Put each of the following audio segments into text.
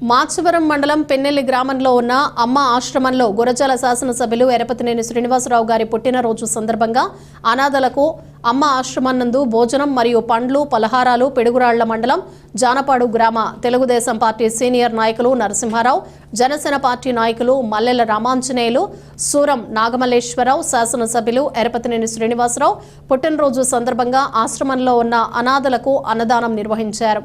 మాచవరం మండలం పెన్నెల్లి గ్రామంలో ఉన్న అమ్మ ఆశ్రమంలో గురజాల శాసనసభ్యులు ఎరపతినేని శ్రీనివాసరావు గారి పుట్టినరోజు సందర్భంగా అనాథలకు అమ్మ ఆశ్రమం నందు భోజనం మరియు పండ్లు పలహారాలు పిడుగురాళ్ళ మండలం జానపాడు గ్రామ తెలుగుదేశం పార్టీ సీనియర్ నాయకులు నరసింహారావు జనసేన పార్టీ నాయకులు మల్లెల రామాంజనేయులు సూరం నాగమల్లేశ్వరరావు శాసనసభ్యులు ఎరపతినేని శ్రీనివాసరావు పుట్టినరోజు సందర్భంగా ఆశ్రమంలో ఉన్న అనాథలకు అన్నదానం నిర్వహించారు.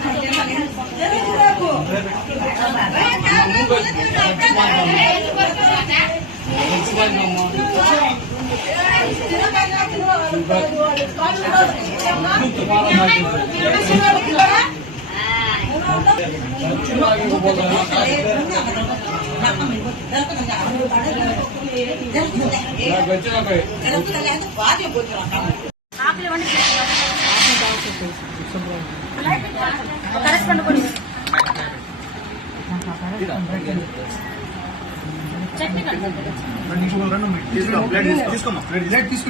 ఆకలి వండి తీసుకోమ్మా తీసుకో